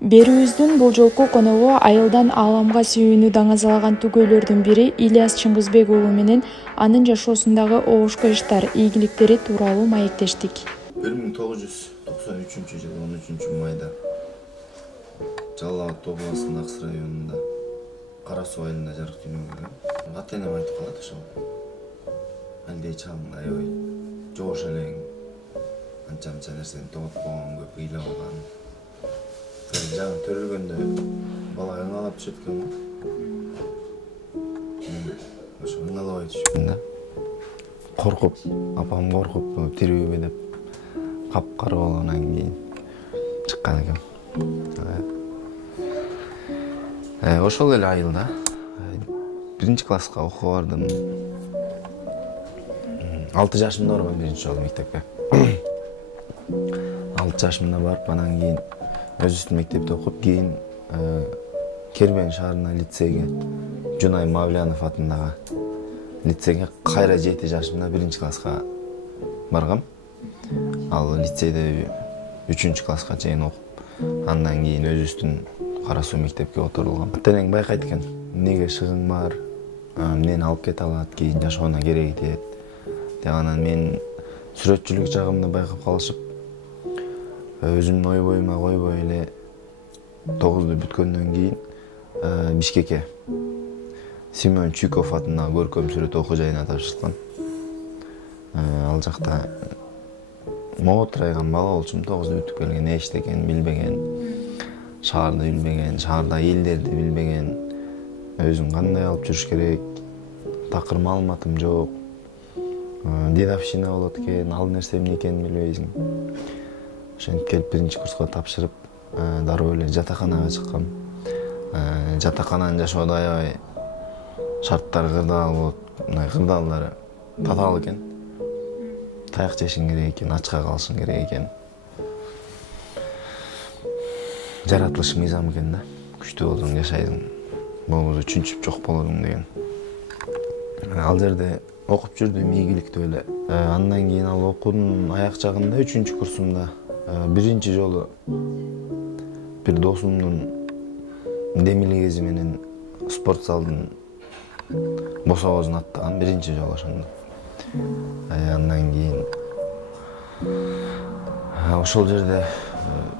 Берүүбүздүн бул жолку коногу айылдан ааламга сүйүүнү даңазалаган түгөйлөрдүн бири Ильяс Чыңгызбек уулу менен анын жашоосундагы огушкучтар, ийгиликтери тууралуу маектештик. 1993-жылы 13-майда Жалал Абад областынын Аксы районунда Кара Суу айылында жарык дүнүйгө келгем. Ата-энем айтып калат ошол. Андей чагыңда аябай жоош элең, анча нерсени тоготуп койгон, көп ыйлап алган. Жаңы төрөлгөндө бала ыңалап түшөт экен го. Ошо ыңалабай түшүптүм да. Коркуп, апам коркуп, тирүүбү деп капкара болгондон кийин чыккан экем. Ошол эле айылда 1-класска окууга бардым. 6 жашымда баргам биринчи жолу мектепке. 6 жашымда барып, анан кийин өзүбүздүн мектепте окуп, кийин Кербен шаарына лицейге, Жунай Мавлянов атындагы лицейге кайра 7 жашымда 1-класска баргам. Ал лицейде 3-класска чейин окуп, андан кийин өзүбүздүн Кара Суу мектепке отурулгам. Ата-энең байкайт экен, эмнеге шыгың бар, эмнени алып кете алат, кийин жашооно кереги тиет. Анан мен сүрөтчүлүк жагымды байкап калышып, өзүмдүн ой боюма койбой эле 9-ду бүткөндөн кийин Бишкекке Семен Чуйков атындагы көркөм сүрөт окуу жайына тапшырылган. Ал жакта моотурайган бала болчумун, 9-ду бүтүп келген, эчтекени билбеген, шаарды билбеген, шаардагы элдерди билбеген, өзүң кандай алып жүрүш керек, такыр маалыматым жок. Дедовщина болот экен, ал нерсе эмне экенин билбейсиң. Ошентип келип 1-курска тапшырып, дароо эле жатаканага чыккам. Жатакананын жашоодо аябай шарттары кырдаал болот. Мындай кырдаалдары татаал экен. Таяк жешиң керек экен, ачка калышың керек экен. Жаратылыш мыйзам экен да. Күчтүү болсоң жашайсың, болбосо чүнчүп жок болоруң деген. Ал жерде окуп жүрдүм, ийгиликтүү эле. Андан кийин ал окуунун аяк жагында 3-курсумда биринчи жолу бир досумдун демилгези менен спорт залдын босоозун аттагам, биринчи жолу ошондо. Андан кийин ошол жерде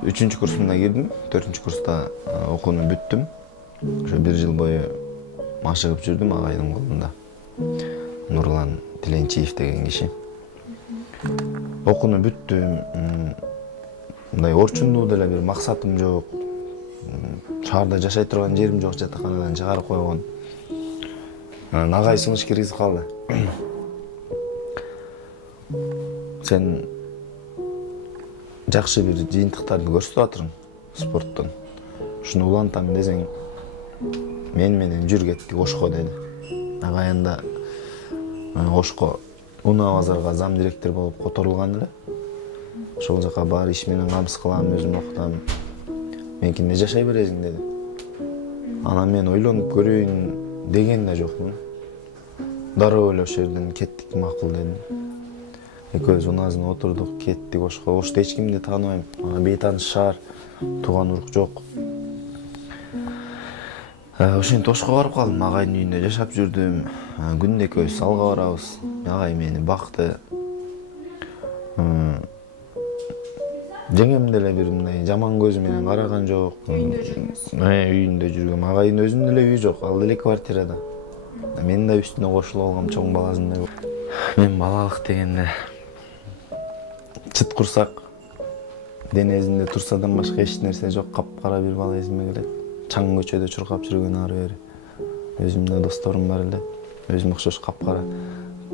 3-курсумда кирдим, 4-курста окууну бүттүм. Ошо 1 жыл бою машыгып жүрдүм агайдын колунда. Нурлан Тиленчиев деген киши. Окууну бүттүм. Мындай орчундуу деле бир максатым жок. Шаарда жашай турган жерим жок, жатаканадан чыгарып койгон. Агай сунуш киргизип калды. Сен жакшы бир жыйынтыктарды көрсөтүп атырсың спорттон. Ушуну улантам десең, мен менен жүр кеттик Ошко деди. Агай анда Ошко Унаа базарга зам директор болуп которулган эле. Ошол жака бар иш менен камсыз кылам, өзүм окутам. Меникинде жашай бересиң деди. Анан мен ойлонуп көрөйүн деген да жокмун. Дароо эле ошол жерден кеттик, макул дедим. Экөөбүз унаазына отурдук, кеттик Ошко. Ошто эч кимди тааныбайм. Бейтааныш шаар, тууган урук жок. Ошентип Ошко барып калдым, агайдын үйүндө жашап жүрдүм. Күндө экөөбүз салга барабыз. Агай мени бакты. Жеңем деле бир мындай жаман көзү менен караган жок. Үйүндө жүргөм. Агайдын өзүнүн деле үйү жок, ал деле квартирада. Мен да үстүнө кошулуп алгам, чоң баласындай. Мен балалык дегенде чыт курсак, денесинде турсадан башка эч нерсе жок, капкара бир бала эсиме келет. Чаң көчөдө чуркап жүргөн ары бери. Өзүмдө досторум бар эле. Өзүмө окшош капкара.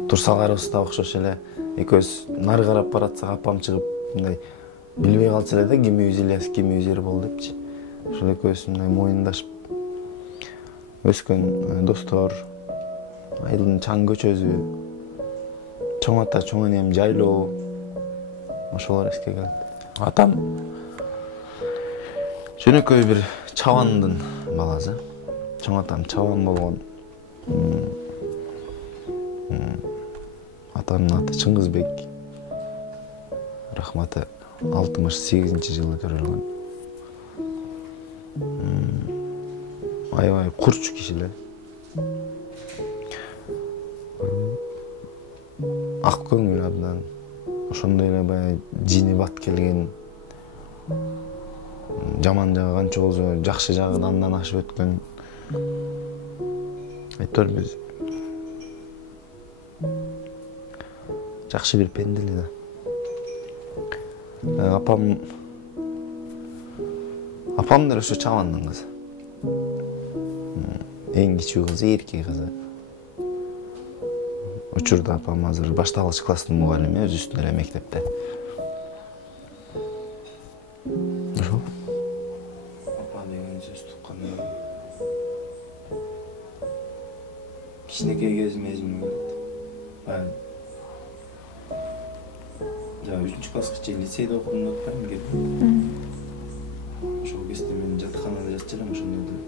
Турсаларыбыз да окшош эле. Экөөбүз нары карап баратсак, апам чыгып мындай билбей калчу эле да, ким үйүз Ильяс, ким үйүз Ербол депчи. Ошол экөөбүз мындай моюндашып өскөн достор. Айылдын чаң көчөсү, чоң ата, чоң энем жайлоо. Ошолор эске келет. Атам жөнөкөй бир чабандын баласы. Чоң атам чабан болгон. Атамдын аты Чыңгызбек. Рахматы 68-жылы төрөлгөн. аябай курч кишилер. Ак көңүл абдан. Ошондой эле баягы жини бат келген. Жаман жагы канча болсо, жакшы жагы андан ашып өткөн. Айтор биз жакшы бир пенделе да. Апам да ошо чабандын кызы. Эң кичүү кызы, эркек кызы. Учурда апам азыр башталгыч класстын мугалими, өзүбүздүн эле мектепте. Ошо. Апа деген сөз тукканда кичинекей кезим эсиме келет. Я 3-чү класска чейин лицейде окудум деп атпаймынбы келип. Ошол кезде мен жатаканада жатчу элем ошондо деле.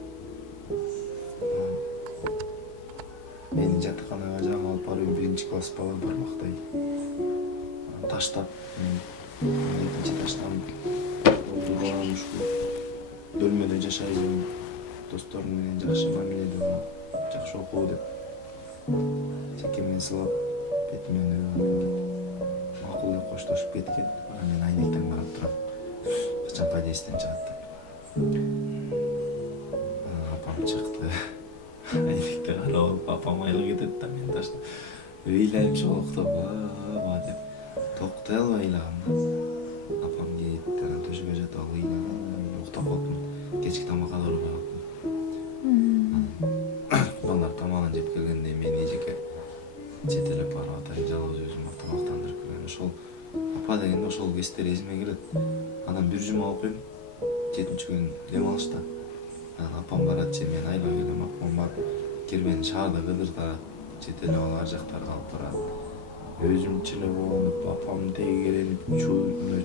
Мени жатаканага жаңы алып барып 1-чи класс бала бармактай. Таштап, мен 2-чи таштан олдурган ушул бөлмөдө жашайбын. Досторум менен жакшы мамиледе болуп, жакшы окуу деп. Секемден сылап, бетимен өбүп, макул деп коштошуп кеткен. Мен айнектен карап турам. Качан подъездден чыгат деп. Апам чыкты. Айнекте карап, апам айла кетет да, мен таштап. Ыйлайм шолуктоп, деп. Токтой албай ыйлаганда. Апам кетти, анан төшөгө жатып алып ыйлаган, уктап калдым. Кечки тамакка да барбай калдым. Балдар тамагын жеп келгенде мен эжеке жетелеп барып атайын, жалгыз өзүм тамактандырып келем. Ошол апа дегенде ошол кездер эсиме келет. Анан бир жума окуйм, 7-чи күн дем алышта. Анан апам баратчы, мен айлап келем, апам барып кирбени шаарда кыдыртат, жетелеп алып ар жактарга алып барат. Өзүм чилеп болуп, апам тегеренип,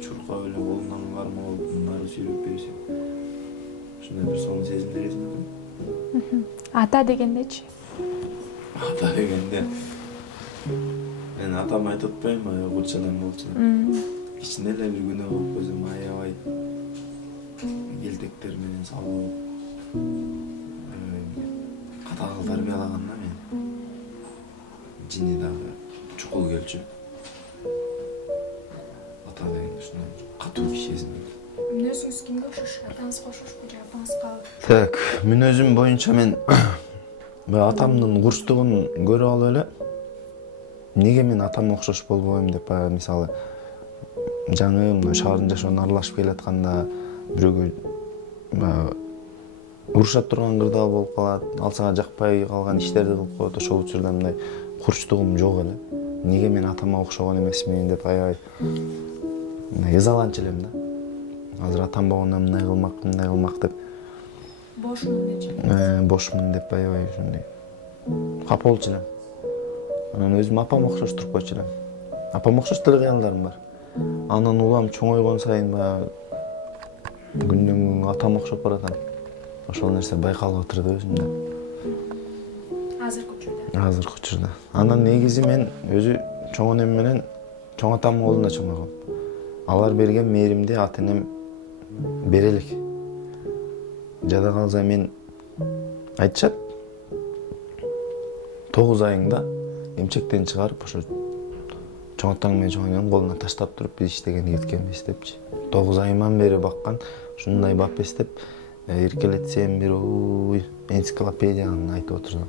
чуркап эле колунан кармап алып, нары сүйрөп берсем. Ушундай бир сонун сезимдер эсиме келет. Ата дегендечи? Ата дегенде мен атам айтып атпаймынбы, курчадан болчу. Кичине эле бир күнөө болуп койсом аябай келтектер менен салып, катаал тарбиялаган да мени. Жини дагы чукул келчү. Ата деген ушундай катуу киши эсиме келет. Мүнөзүңүз кимге окшош? Атаңызга окшошпу же апаңызга? Так, мүнөзүм боюнча мен атамдын курчтугун көрүп алып эле эмнеге мен атама окшош болбойм деп мисалы жаңы мына шаардын жашоонуна аралашып келатканда бирөөгө урушат турган кырдаал болуп калат, ал сага жакпай калган иштерди кылып коет. Ошол учурда мындай курчтугум жок эле. Эмнеге мен атама окшогон эмесмин деп аябай ызаланчу элем да. Азыр атам болгондо мындай кылмак деп. Бошмун дечи. Бошмун деп аябай ушундай капа болчу элем. Анан өзүм апам окшош туруп койчу элем. Апам окшош деле кыялдарым бар. Анан улам чоңойгон сайын баягы күндөн күнгө атам окшоп баратам. Ошол нерсе байкалып отурду өзүмдө. Азыркы учурда. Анан негизи мен өзү чоң энем менен чоң атамдын колунда чоңойгом. Алар берген мээримди ата энем бере элек. Жада калса мен айтышат 9 айыңда эмчектен чыгарып ошо чоң атаң менен чоң энем колуна таштап туруп биз иштеген кеткенбиз депчи. 9 айыман бери баккан ушундай бапес деп эркелетсем бир энциклопедияны айтып отурдум.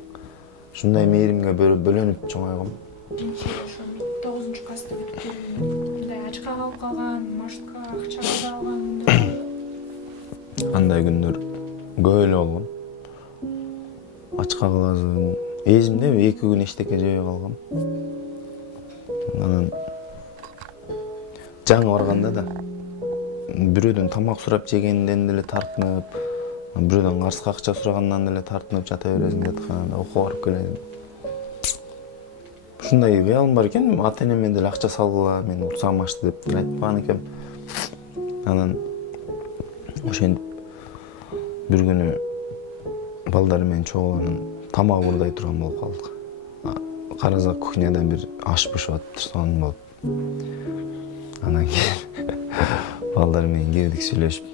Ушундай мээримге бөлөнүп чоңойгом. 9-чу класста мындай ачка калып калган, маршрутка акча албай алган. Андай күндөр көп эле болгон. Ачка каласың. Эсимде 2 күн эчтеке жебей калгам. Анан жаңы барганда да бирөөдөн тамак сурап жегенден деле тартынып, бирөөдөн карска акча сурагандан деле тартынып жата бересиң жатканында окууга барып келесиң. Ушундай кыялым бар экен, ата энеме деле акча салгыла, мен урсагым ачты деп айтпаган экем. Анан ошентип бир күнү балдар менен чогуу тамак уурдай турган болуп калдык. Карасак кухняда бир аш бышып атыптыр, сонун болуп. Анан кийин балдар менен кирдик сүйлөшүп.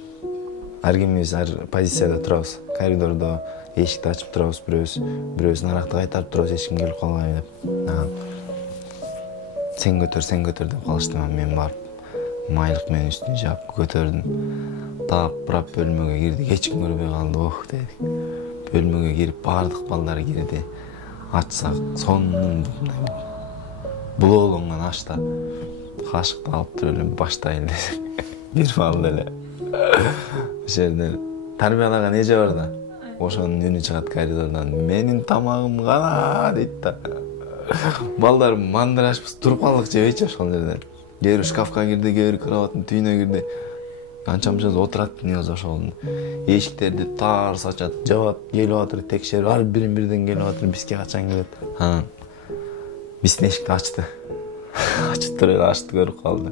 ар кимибиз ар позицияда турабыз. Коридордо эшикти ачып турабыз, бирөөбүз наракты кайтарып турабыз, эч ким келип калбайбы деп. Сен көтөр деп калышты. Мен барып майлык менен үстүнө жаап көтөрдүм. Так бурап бөлмөгө кирдик, эч ким көрбөй калды. Ох дедик. Бөлмөгө кирип бардык балдар кирди. Ачсак сонун булоолонгон ашта кашыкты алып туруп эле баштайлы десек. Бир бал эле. Ошол жерде тарбиялаган эже бар да. Ошонун үнү чыгат коридордон. Менин тамагым кана дейт да. Балдар мандырашпыз, туруп калдык жебейчи ошол жерде. Кээ шкафка кирди, кээ кроваттын түбүнө кирди. Канча-мынча отурат негиз ошол. Эшиктерди тарс ачат, жабат, келип атыр, текшерип, ар бирин-бирден келип атыр, бизге качан келет. Биздин эшикти ачты. Ачып туруп эле ашты көрүп калды.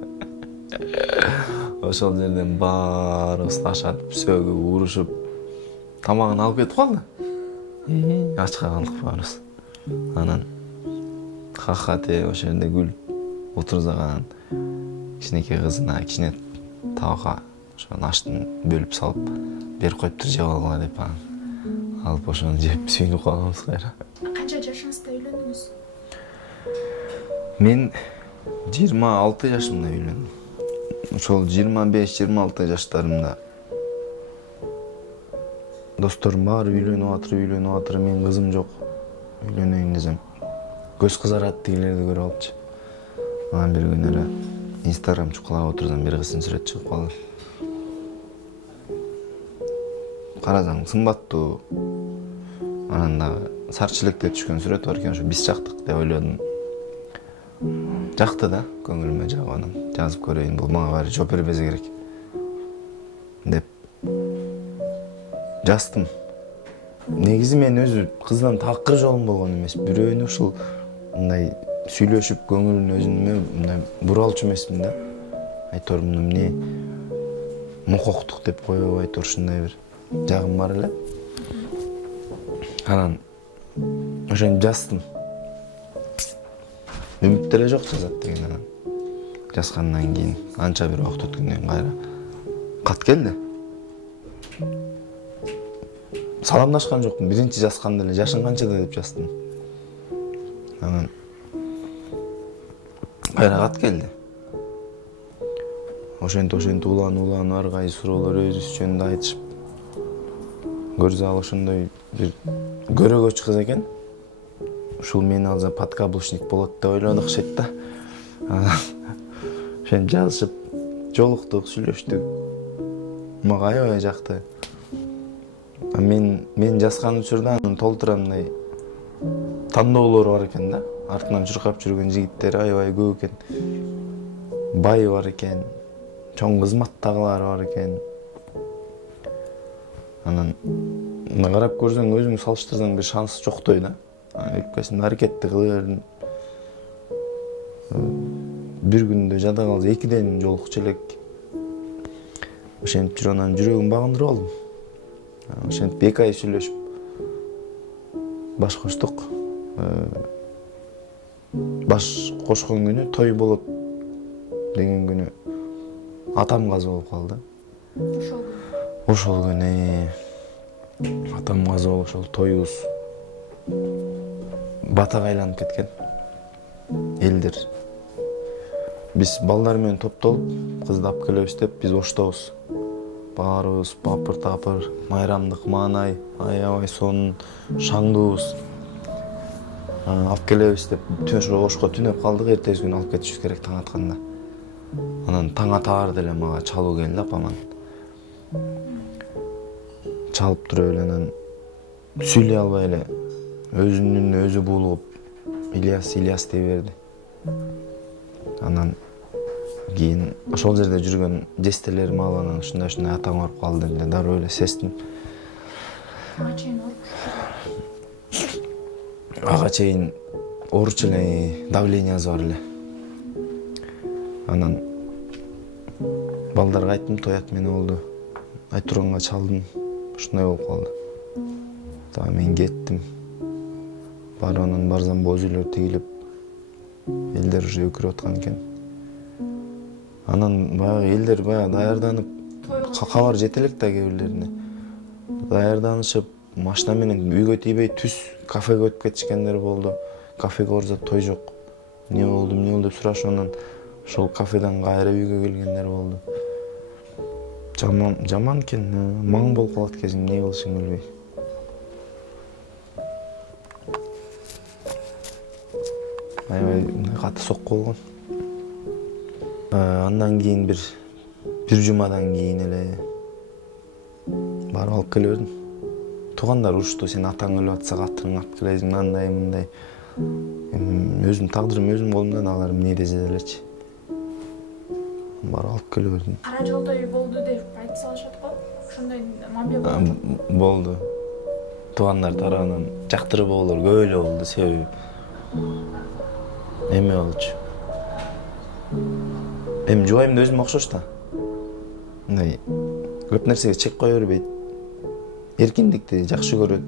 Ошол жерден баарыбыз ташатып, сөгүп, урушуп, тамагын алып кетип калды. Ачка калдык баарыбыз. Анан хахате ошол жерде күлүп отурзаган кичинекей кызына кичине табакка ошон аштын бөлүп салып берип коюптур, жеп алгыла деп алып ошону жеп сүйүнүп калганбыз кайра. Канча жашыңызда үйлөндүңүз? Мен 26 жашымда үйлөндүм. Ошол 25-26 жаштарымда досторум баары үйлөнүп атыр, мен кызым жок. Үйлөнөйүн десем көз кызарат дегилерди көрүп алыпчы. Анан бир күнү Instagram чукулап отурсам бир кыздын сүрөтү чыгып калды. Карасаң сымбаттуу. Анан дагы сары чилекте түшкөн сүрөт бар экен, ошо биз жактык деп ойлодум. Жакты да, көңүлүмө жагып анан жазып көрөйүн, бул мага баары жооп бербесе керек деп жаздым. Негизи мен өзү кыздан такыр жолум болгон эмес, бирөөнү ушул мындай сүйлөшүп көңүлүн өзүмө мындай буралчу эмесмин да. Айтор эмне мукоктук деп коебу, айтор ушундай бир жагым бар эле. Анан ошентип жаздым. Үмүт деле жок жазат деген. Анан жазгандан кийин анча бир убакыт өткөндөн кийин кайра кат келди. Саламдашкан жокмун. Биринчи жазганда эле жашың канчада деп жаздым. Анан кайра кат келди. Ошентип улан ар кайсы суроолор өзүбүз жөнүндө айтышып. Көрзал ошондой бир көрөгөч кыз экен. Ушул мени алса подкаблучник болот деп ойлодук шет да. Ошентип жазышып, жолуктук, сүйлөштүк. Мага аябай жакты. Мен жазган учурда анын толтура мындай тандоолору бар экен да. Артынан чуркап жүргөн жигиттер аябай көп экен. Бай бар экен. Чоң кызматтагылар бар экен. Анан карап көрсөң, өзүң салыштырсаң бир шанс жоктой да. Эккесин аракетти кылыр. Бир күндө жада калса экиден жолукчу элек. Ошентип жүрүп анан жүрөгүм багындырып алдым. Ошентип 2 ай сүйлөшүп баш коштук. Баш кошкон күнү той болот деген күнү атам каза болуп калды. Ошол күнү атам каза болуп ошол тоюбуз батага айланып кеткен. Элдер биз балдар менен топтолуп кызды алып келебиз деп биз оштобуз. Баарыбыз бапыр-тапыр, майрамдык маанай, аябай сонун шаңдуубуз. Алып келебиз деп ошко түнөп калдык, эртеси күнү алып кетишибиз керек таң атканда. Анан таң атаар эле мага чалуу келди апаман. Чалып туруп эле анан сүйлөй албай эле өзүнүн өзү булуп Ильяс дей берди. Анан кийин ошол жерде жүргөн жестелерим алып анан ушундай атаң ооруп калды деп эле дароо эле сездим. Ага чейин ооручу эле, давлениясы бар эле. Анан балдарга айттым, тоят мени болду. Айтуранга чалдым. Ушундай болуп калды. Та мен кеттим. Барып анан барсам боз үйлөр тигилип, элдер уже өкүрүп аткан экен. Анан баягы элдер баягы даярданып кабар жете элек да кээ бирлерине. Даярданышып, машина менен үйгө тийбей түз кафеге өтүп кетишкендер болду. Кафеге барсак той жок. Эмне болду деп сурашып, ошол кафеден кайра үйгө келгендер болду. Жаман экен, маң болуп калат кезим, эмне кылышыңды билбей. Аябай катуу сокку болгон. Андан кийин бир жумадан кийин эле барып алып келе бердим. Туугандар урушту, сен атаң өлүп атса катырың алып келесиң, андай мындай. Өзүм тагдырым өзүм колумда, алар эмне десе делечи. Барып алып келе бердим. Кара жолдой болду деп айтып салышат го. Ошондой мамиле болду. Болду. Туугандар тарабынан жактырып болор көп эле болду, себеби эме болчу. Эми жубайым да өзүмө окшош да. Мындай көп нерсеге чек кое бербейт. Эркиндикти жакшы көрөт.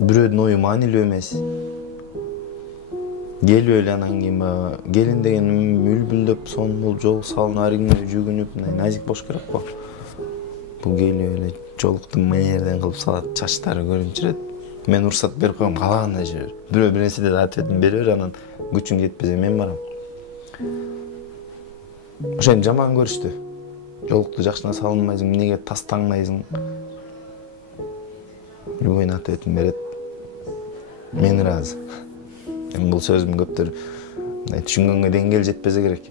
Бирөөдүн ою маанилүү эмес. Келип эле анан кийин келин деген үлбүлдөп сонун жол салынып, аригине жүгүнүп, мындай назик болуш керек го. Бул келип эле жолукту мээрден кылып салат, чачтары көрүнчүрөт. Мен уруксат берип коем, калагандай жүрөр. Бирөө бир нерсе деп ответин бере бер, анан күчүң жетпесе мен барам. Ошентип жаман көрүштү. Жолукту жакшына салынбайсың, эмнеге тас таңдайсың? Любойн ответин берет. Мен ыраазы. Эми бул сөзүм көптөр түшүнгөнгө деңгээл жетпесе керек.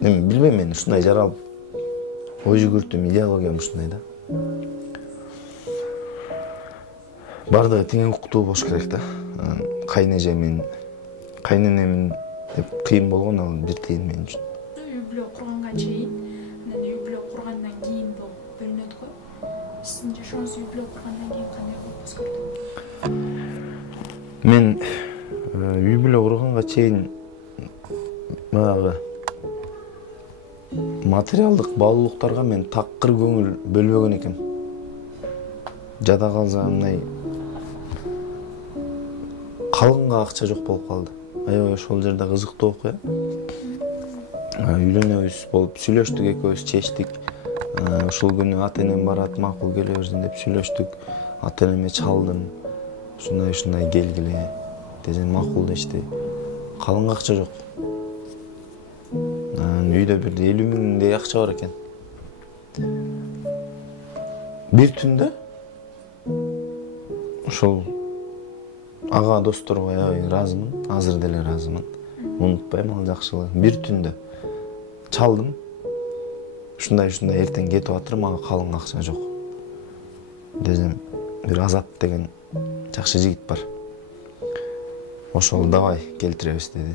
Эми билбейм, мен ушундай жаралып ой жүгүртүм, идеологиям ушундай да. Бардыгы тең укуктуу болуш керек да. Кайнэжемин, кайненемин деп кыйын болгон, ал бир тиын мен үчүн. Үй бүлө курганга чейин, анан үй бүлө кургандан кийин болуп бөлүнөт го. Сиздин жашооңуз үй бүлө кургандан кийин кандай болуп өзгөрдү? Мен үй бүлө курганга чейин баягы материалдык баалуулуктарга мен такыр көңүл бөлбөгөн экенм. Жада калса мындай калыңга акча жок болуп калды. Аябай ошол жерде кызыктуу окуя. Үйлөнөбүз болуп сүйлөштүк, экөөбүз чечтик. Ушул күнү ата-энем барат, макул келе берсин деп сүйлөштүк. Ата-энеме чалдым. Ушундай келгиле десем макул дешти. Калыңга акча жок. Үйдө бир 50 миңдей акча бар экен. Бир түндө ошол ага досторго аябай ыраазымын, азыр деле ыраазымын. Унутпайм ал жакшылыгын. Бир түндө чалдым. Ушундай эртең кетип атырмын, ага калың акча жок. Десем, бир Азат деген жакшы жигит бар. Ошол давай келтиребиз деди.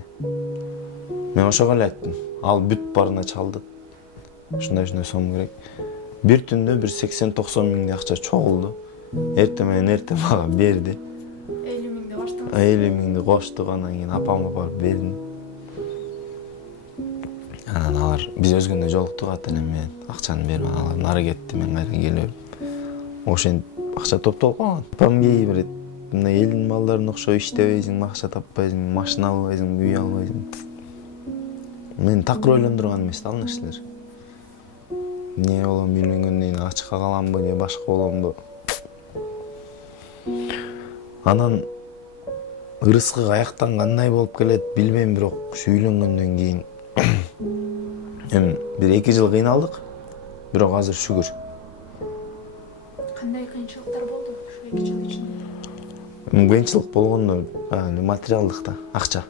Мен ошого эле айттым. Ал бүт барына чалды. Ушундай сом керек. Бир түндө бир 80-90 миңдей акча чогулду. Эртең менен эртең мага берди. 50 миңди коштук. 50 миңди коштук, анан кийин апама барып бердим. Анан алар биз өзгөндө жолуктук ата-энем менен. Акчаны берип алар нары кетти, мен кайра келип. Ошентип акча топтолуп калган. Апам кээ берет. Мындай элдин балдарына окшоп иштебейсиң, акча таппайсың, машина албайсың, үй албайсың. Мен такыр ойлондурган эмес да ал нерселер. Эмне болом, үйлөнгөндөн кийин ачыкка каламбы, же башка боломбу? Анан ырыскы каяктан кандай болуп келет билбейм, бирок ушу үйлөнгөндөн кийин эми бир 2 жыл кыйналдык. Бирок азыр шүгүр. Кандай кыйынчылыктар болду ушу 2 жыл ичинде? Кыйынчылык болгондо материалдык да, акча.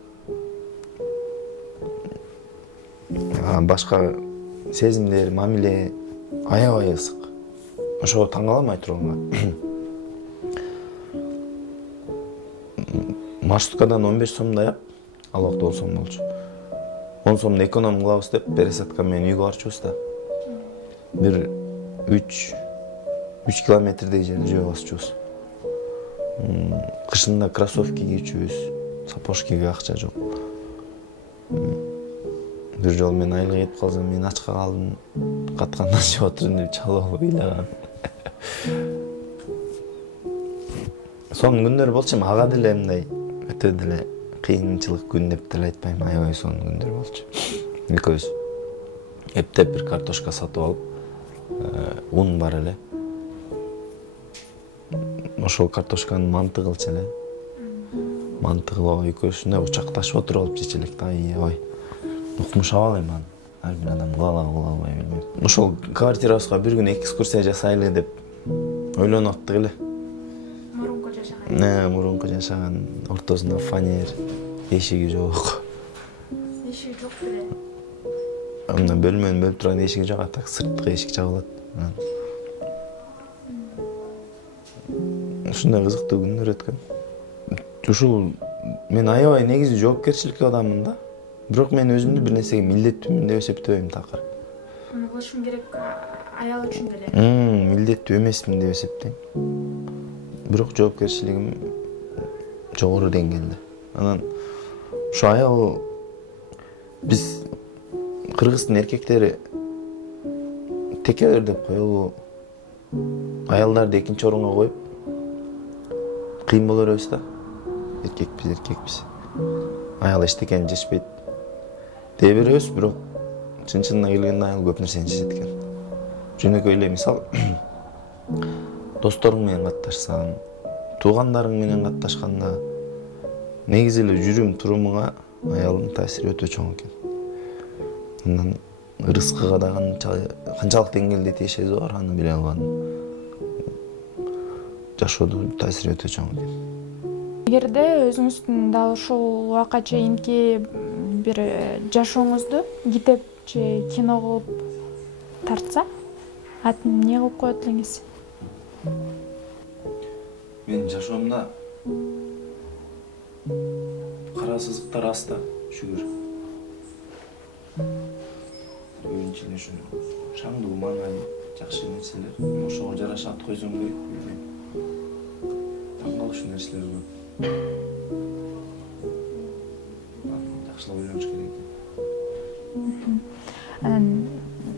Башка сезимдер, мамиле аябай ысык. Ошого таң каламай турганга. Маршруткадан 15 сом даяп, ал убакта 10 сом болчу. 10 сомду эконом кылабыз деп, пересадка менен үйгө барчубуз да. Бир 3 километрдей жерде жөө басчубуз. Кышында кроссовки кийчүбүз, сапожкиге акча жок. Бир жол мен айлык этип калсам, мен ачка калдым, каткандан жеп отурдум деп чалып алып ыйлаган. Сонун күндөр болчу, ага деле мындай өтө деле кыйынчылык күн деп деле айтпайм, аябай сонун күндөр болчу. Экөөбүз Эптеп бир картошка сатып алып, ун бар эле. Ошол картошканы манты кылчу эле. Манты кылып экөөбүз ушундай учакташып отуруп алып жечү элек да. Ой, укмушап алайм аны. Ар бир адам кыла албай билбейм. Ошол квартирабызга бир күн экскурсия жасайлы деп ойлонуп аттык эле. Мурунку жашаган. Мурунку жашаган, ортосунда фанер, эшиги жок. Эшиги жок беле. Мына бөлмөнүн бөлүп турган эшиги жок, так сырткы эшик жабылат. Ушундай кызыктуу күндөр өткөн. Ушул мен аябай негизи жоопкерчиликтүү адаммын да. Бирок мен өзүмдү бир нерсеге милдеттүүмүн деп эсептебейм такыр. Муну кылышым керек аял үчүн деле. Милдеттүү эмесмин деп эсептейм. Бирок жоопкерчилигим жогору деңгээлде. Анан ушу аял биз кыргыздын эркектери текебер деп коелу. Аялдарды экинчи орунга коюп кыйын боло беребиз да. Эркекпиз. Аял эчтекени жешпейт дей беребиз, бирок чын-чынына келгенде аял көп нерсени чечет экен. Жөнөкөй эле мисал, досторуң менен катташсаң, туугандарың менен катташканда негизи эле жүрүм-турумуңа аялдын таасири өтө чоң экен. Андан ырыскыга да канчалык деңгээлде тиешеси бар, аны биле албадым. Жашоодо таасири өтө чоң экен. Эгерде өзүңүздүн дал ушул убакка чейинки бир жашооңузду китеп же кино кылып тартса, атын эмне кылып коет элеңиз? Мен жашоомда кара сызыктар аз да, шүгүр. Көбүнчө ушу шаңдуу маңай жакшы нерселер. Ошого жараша ат койсоң керек, билбейм. Таң калыштуу нерселер көп. Жакшылап ойлонуш керек. Анан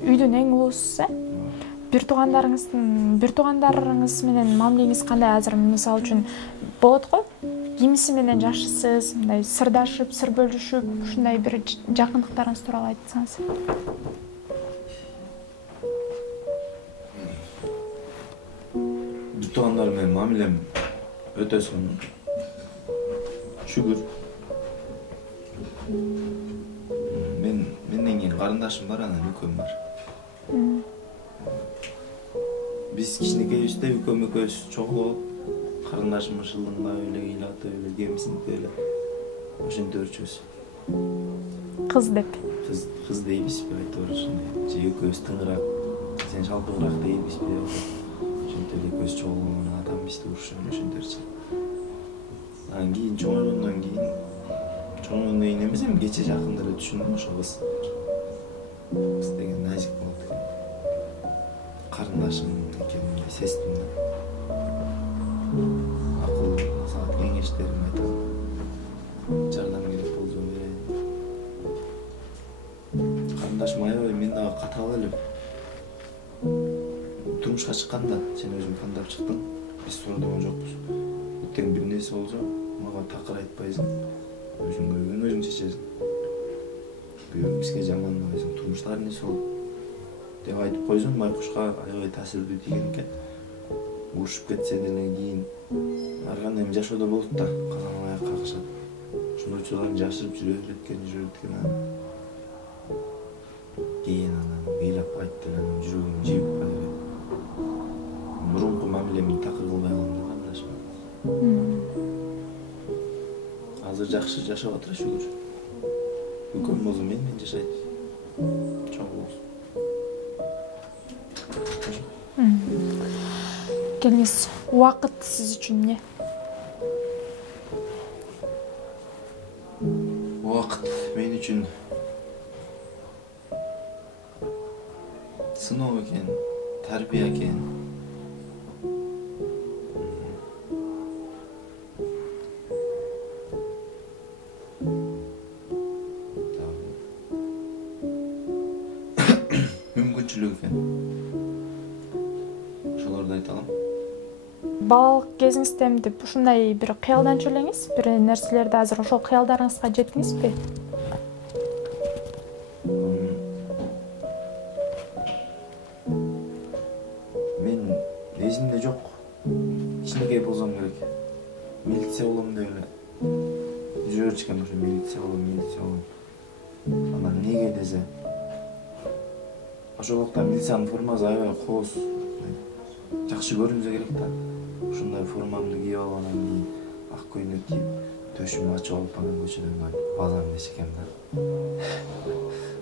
үйдүн эң улуусуз, бир туугандарыңыз менен мамилеңиз кандай азыр? Мисалы үчүн болот го, кимиси менен жакшысыз, мындай сырдашып, сыр бөлүшүп, ушундай бир жакындыктарыңыз тууралуу айтсаңыз. Бир туугандар менен мамилем өтө сонун. Шүгүр. Менден кийин карындашым бар, анан үкөм бар. Биз кичинекейбизде үкөм экөөбүз чогуу болуп, карындашым шылдыңдап эле, ыйлатып эле, кемсинтип эле ошентип өрчүбүз. Кыз деп. Кыз дейбизби, айтор ушундай. Же экөөбүз тыңыраак, сен шалпыңыраак дейбизби деп. Ошентип эле экөөбүз чогуу болгондон атам бизди урушуп ошентерчи. Анан кийин чоңойгондон кийин эмес, эми кече жакында эле түшүндүм ошо кыз деген назик болот экен. Карындашым экенин сездим да. Акыл, насаат, кеңештерин айтам. Жардам керек болсо берем. Карындашым аябай мен дагы катаал элем. Турмушка чыкканда сен өзүң тандап чыктың, биз сурдогон жокпуз. Ертең бир нерсе болсо, мага такыр айтпайсың. Өзүң көргөн өзүң чечесиң. Бизге жамандабайсың, турмушта ар нерсе болот деп айтып койсоң, байкушка аябай таасирдүү тийген экен. Урушуп кетсе деле кийин ар кандай жашоодо болот да, казан аяк какышат. Ошондой учурларды жашырып жүрө берет экен. Кийин анан ыйлап айтты эле, жүрөгүм жийип калды. Мурунку мамилемди такыр кылбай калдым да карындашым. Азыр жакшы жашап атыр, шүгүр. Үкөм болсо менен жашайт. Чоң болсун. Келиңиз, убакыт сиз үчүн эмне? Убакыт мен үчүн сыноо экен, тарбия экен. Мүмкүнчүлүк экен. Ошолорду айта алам. Балалык кезиңизде эмтип ушундай бир кыялданчу элеңиз, бир нерселерди азыр ошол кыялдарыңызга жеттиңизби? Мен эсимде жок. Кичинекей болсом керек. Милиция болом деп эле жүрө беришкен ошо милиция болом. Анан неге десе ошол убакта милициянын формасы аябай кооз. Жакшы көрүнсө керек да. Ушундай формамды кийип алып анан кийин ак көйнөк кийип төшүмдү ачып алып анан көчөдөн базам дешкен да.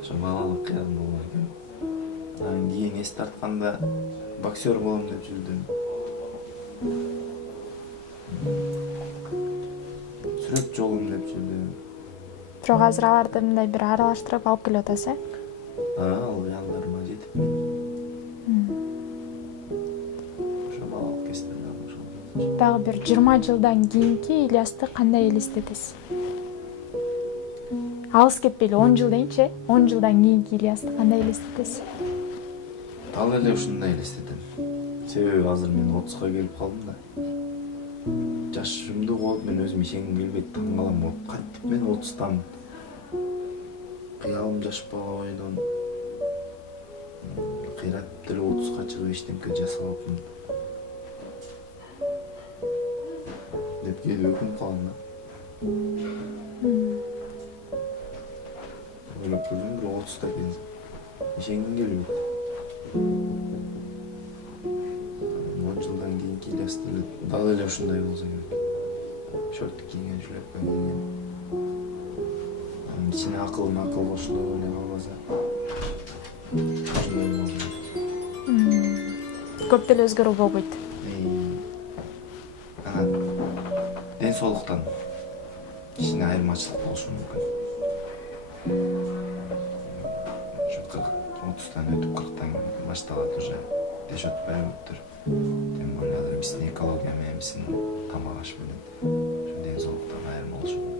Ошо балалык кыялым болгон экен. Анан кийин эс тартканда боксер болом деп жүрдүм. Сүрөтчү болом деп жүрдүм. Бирок азыр аларды мындай бир аралаштырып алып келип атасыз, э? Ал жандарыма жетип. Ошо балалык кездерде ошол. Дагы бир 20 жылдан кийинки Ильясты кандай элестетесиз? Алыс кетпейли, 10 жыл дейинчи, 10 жылдан кийинки Ильясты кандай элестетесиз? Дал эле ушундай элестетем. Себеби азыр мен 30га келип калдым да. Жашымды коюп мен өзүм ишенгим келбейт, таң калам болуп. Кантип мен 30тамын. Кыялым жашпаган ойдон кыйратып деле 30га чыгып эчтеке жасабапмын деп кээде өкүнүп калам да. Ойлоп көрдүм, бир 30да экен. Ишенгим келбейт. 10 жылдан кийинки Ильяс деле дал эле ушундай болсо керек. Шорт кийген, шлепка кийген. İçine akıl koşuluğu ne olmasa. Көп деле өзгөрүү болбойт. Анан ден соолуктан кичине айырмачылык болушу мүмкүн. Ошо 30тан өтүп 40тан башталат уже дешет баебөттөр. Тем более биздин экология менен, биздин тамак аш менен ден соолуктан айырма болушу мүмкүн.